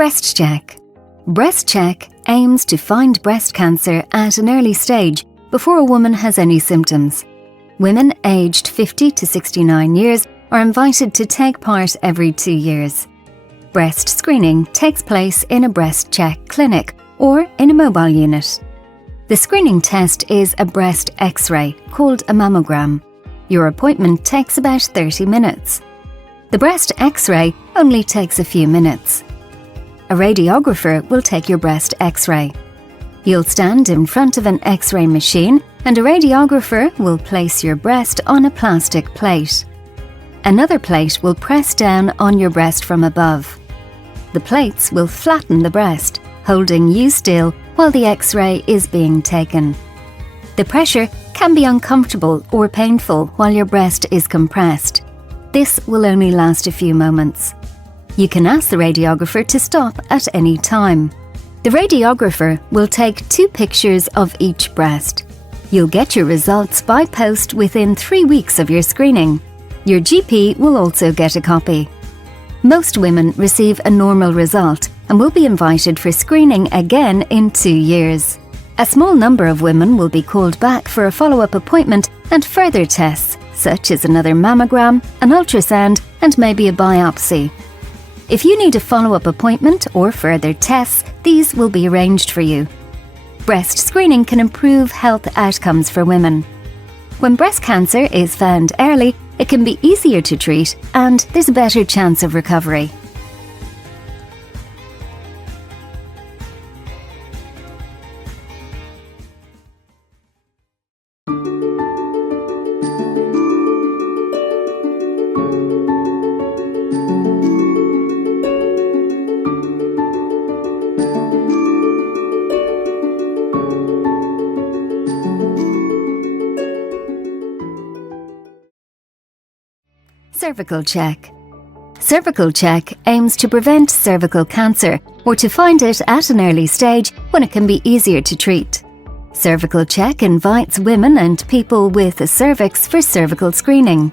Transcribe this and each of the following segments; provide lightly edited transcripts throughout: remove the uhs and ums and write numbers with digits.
Breast check. Breast check aims to find breast cancer at an early stage before a woman has any symptoms. Women aged 50 to 69 years are invited to take part every 2 years. Breast screening takes place in a breast check clinic or in a mobile unit. The screening test is a breast X-ray called a mammogram. Your appointment takes about 30 minutes. The breast X-ray only takes a few minutes. A radiographer will take your breast X-ray. You'll stand in front of an X-ray machine and a radiographer will place your breast on a plastic plate. Another plate will press down on your breast from above. The plates will flatten the breast, holding you still while the X-ray is being taken. The pressure can be uncomfortable or painful while your breast is compressed. This will only last a few moments. You can ask the radiographer to stop at any time. The radiographer will take 2 pictures of each breast. You'll get your results by post within 3 weeks of your screening. Your GP will also get a copy. Most women receive a normal result and will be invited for screening again in 2 years. A small number of women will be called back for a follow-up appointment and further tests, such as another mammogram, an ultrasound, and maybe a biopsy. If you need a follow-up appointment or further tests, these will be arranged for you. Breast screening can improve health outcomes for women. When breast cancer is found early, it can be easier to treat and there's a better chance of recovery. Cervical check. Cervical check aims to prevent cervical cancer or to find it at an early stage when it can be easier to treat. Cervical check invites women and people with a cervix for cervical screening.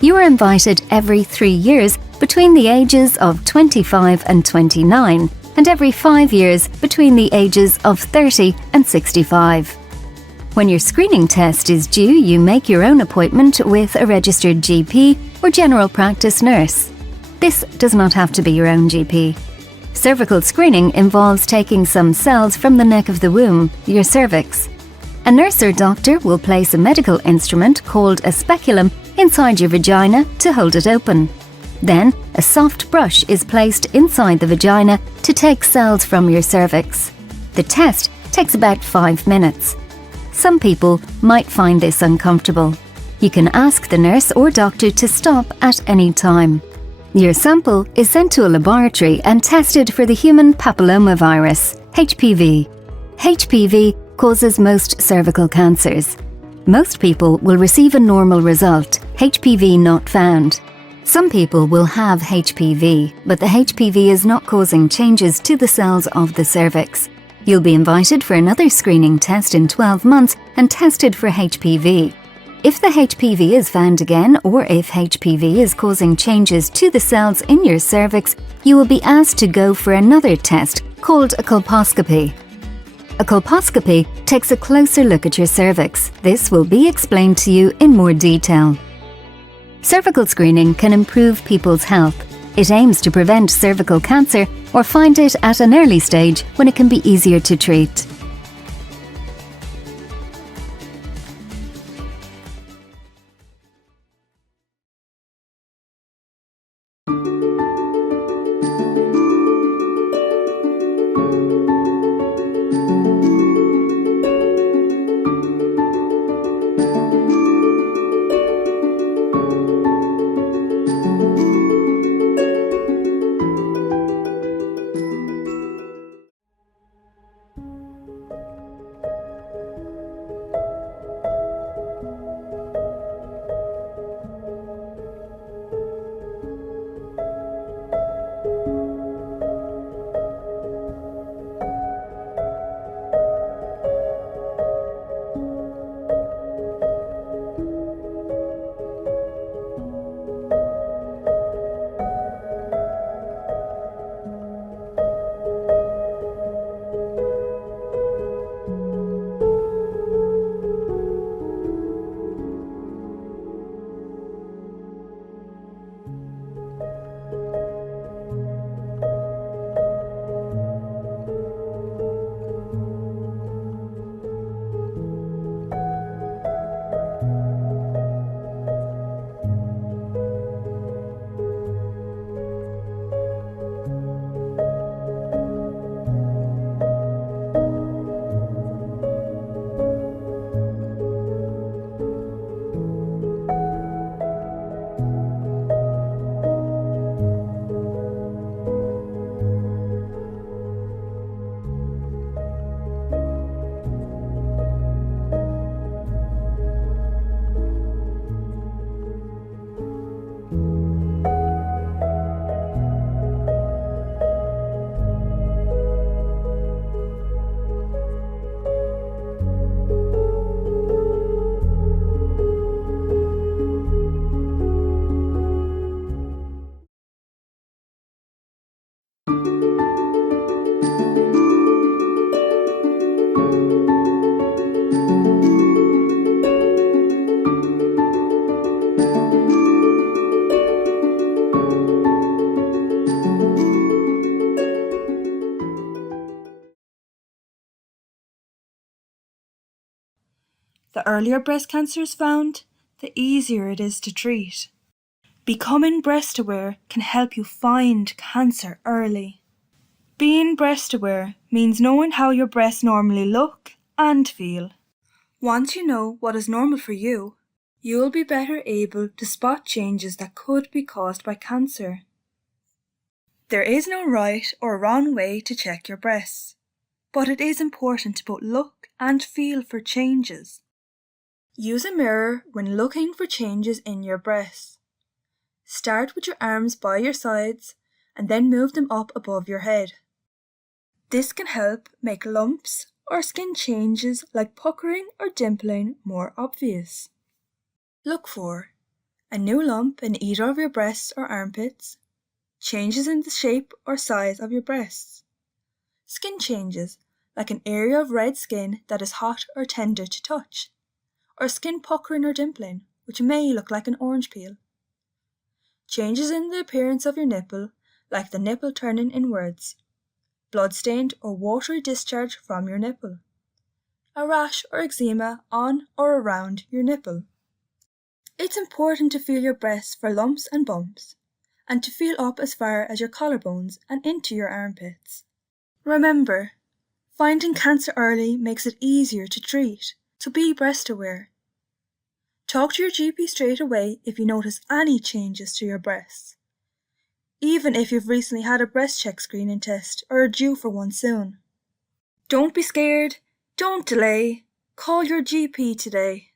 You are invited every 3 years between the ages of 25 and 29 and every 5 years between the ages of 30 and 65. When your screening test is due, you make your own appointment with a registered GP or general practice nurse. This does not have to be your own GP. Cervical screening involves taking some cells from the neck of the womb, your cervix. A nurse or doctor will place a medical instrument called a speculum inside your vagina to hold it open. Then, a soft brush is placed inside the vagina to take cells from your cervix. The test takes about 5 minutes. Some people might find this uncomfortable. You can ask the nurse or doctor to stop at any time. Your sample is sent to a laboratory and tested for the human papillomavirus, HPV. HPV causes most cervical cancers. Most people will receive a normal result, HPV not found. Some people will have HPV, but the HPV is not causing changes to the cells of the cervix. You'll be invited for another screening test in 12 months and tested for HPV. If the HPV is found again, or if HPV is causing changes to the cells in your cervix, you will be asked to go for another test called a colposcopy. A colposcopy takes a closer look at your cervix. This will be explained to you in more detail. Cervical screening can improve people's health. It aims to prevent cervical cancer or find it at an early stage when it can be easier to treat. The earlier breast cancer is found, the easier it is to treat. Becoming breast aware can help you find cancer early. Being breast aware means knowing how your breasts normally look and feel. Once you know what is normal for you, you'll be better able to spot changes that could be caused by cancer. There is no right or wrong way to check your breasts, but it is important to both look and feel for changes. Use a mirror when looking for changes in your breasts. Start with your arms by your sides and then move them up above your head. This can help make lumps or skin changes like puckering or dimpling more obvious. Look for a new lump in either of your breasts or armpits, changes in the shape or size of your breasts, skin changes like an area of red skin that is hot or tender to touch, or skin puckering or dimpling, which may look like an orange peel. Changes in the appearance of your nipple, like the nipple turning inwards, blood-stained or watery discharge from your nipple, a rash or eczema on or around your nipple. It's important to feel your breasts for lumps and bumps, and to feel up as far as your collarbones and into your armpits. Remember, finding cancer early makes it easier to treat, so be breast aware. Talk to your GP straight away if you notice any changes to your breasts, even if you've recently had a breast check screening test or are due for one soon. Don't be scared, don't delay, call your GP today.